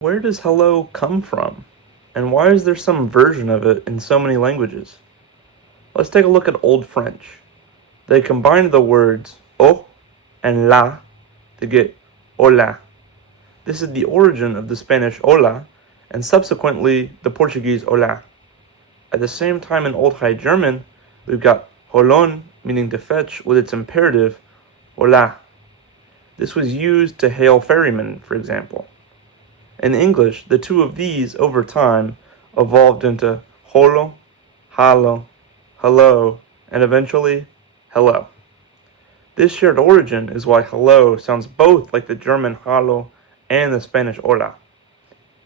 Where does hello come from? And why is there some version of it in so many languages? Let's take a look at Old French. They combined the words o and la to get hola. This is the origin of the Spanish hola and subsequently the Portuguese hola. At the same time in Old High German, we've got holon, meaning to fetch, with its imperative hola. This was used to hail ferrymen, for example. In English, the two of these, over time, evolved into holo, halo, hello, and eventually, hello. This shared origin is why hello sounds both like the German hallo and the Spanish hola.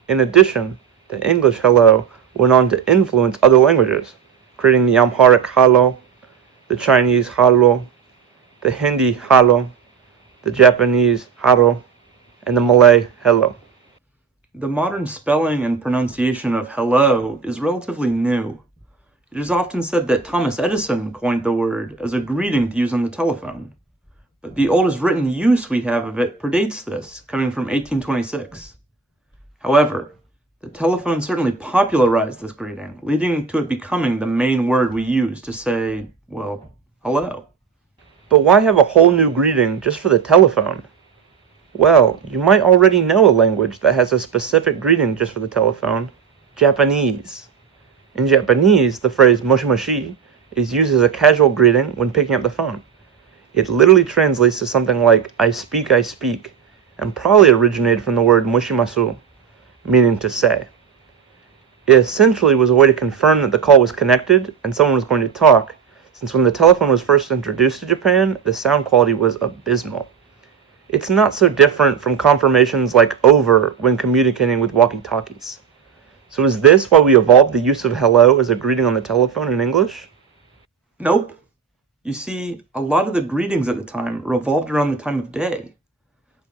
In addition, the English hello went on to influence other languages, creating the Amharic halo, the Chinese halo, the Hindi halo, the Japanese haro, and the Malay hello. The modern spelling and pronunciation of hello is relatively new. It is often said that Thomas Edison coined the word as a greeting to use on the telephone, but the oldest written use we have of it predates this, coming from 1826. However, the telephone certainly popularized this greeting, leading to it becoming the main word we use to say, well, hello. But why have a whole new greeting just for the telephone? Well, you might already know a language that has a specific greeting just for the telephone: Japanese. In Japanese, the phrase moshi moshi is used as a casual greeting when picking up the phone. It literally translates to something like I speak, and probably originated from the word moshimasu, meaning to say. It essentially was a way to confirm that the call was connected and someone was going to talk, since when the telephone was first introduced to Japan, the sound quality was abysmal. It's not so different from confirmations like over when communicating with walkie-talkies. So is this why we evolved the use of hello as a greeting on the telephone in English? Nope. You see, a lot of the greetings at the time revolved around the time of day,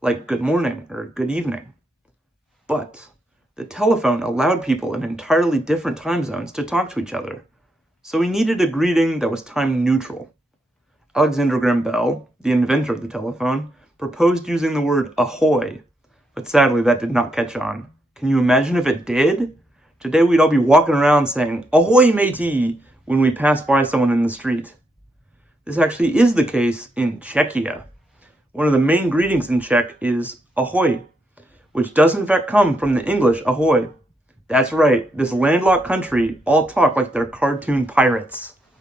like good morning or good evening. But the telephone allowed people in entirely different time zones to talk to each other, so we needed a greeting that was time neutral. Alexander Graham Bell, the inventor of the telephone, proposed using the word ahoy, but sadly that did not catch on. Can you imagine if it did? Today we'd all be walking around saying, ahoy matey, when we pass by someone in the street. This actually is the case in Czechia. One of the main greetings in Czech is ahoy, which does in fact come from the English ahoy. That's right, this landlocked country all talk like they're cartoon pirates.